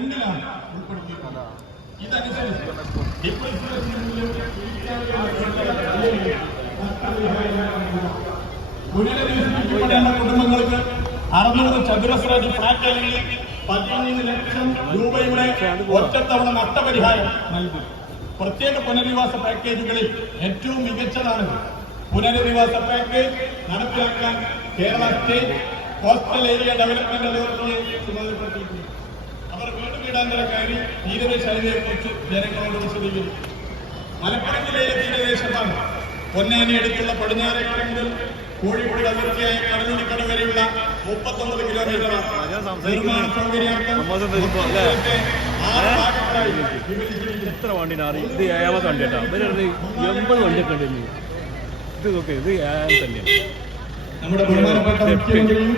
2-ലാണ് ഉൾപ്പെടുത്തിയിട്ടുള്ളത്. ഇതനുസരിച്ച് പുനരധിവസിപ്പിക്കപ്പെടേണ്ട കുടുംബങ്ങൾക്ക് 600 ചതുരശ്ര അടി ഫ്ളാറ്റ് അല്ലെങ്കിൽ 15 ലക്ഷം രൂപയുടെ ഒറ്റത്തവണ നഷ്ടപരിഹാരം നൽകും. പ്രത്യേക പുനരധിവാസ പാക്കേജുകളിൽ ഏറ്റവും മികച്ചതാണ്. പുനരധിവാസ പാക്കേജ് നടപ്പിലാക്കാൻ Kerala state coastal area development അതോറിറ്റിയെ ചുമതലപ്പെടുത്തിയിട്ടുണ്ട്. അവർ വീടാന്തര കയറി തീരദേശാലയെക്കുറിച്ച് ജനങ്ങളോട് വിശദീകരിക്കും. മലപ്പുറം ജില്ലയിലെ തീരദേശത്താണ് പൊന്നാനി അടുത്തുള്ള പടിഞ്ഞാറേക്കര മുതൽ കോഴിക്കോട് അതിർത്തിയായ കടലുണ്ടിക്കട വരെയുള്ള 39 കിലോമീറ്ററാണ്. നിർമ്മാണ സൗകര്യാർത്ഥം എത്ര വണ്ടിനാണ് ഇത്? 7ാമത്തെ വണ്ടി കേട്ടോ. 80 വണ്ടിയൊക്കെ ഉണ്ട്. ഇത് നോക്കി, ഇത് 7 തന്നെയാണ്. നമ്മുടെ ബഹുമാനപ്പെട്ട മുഖ്യമന്ത്രിയും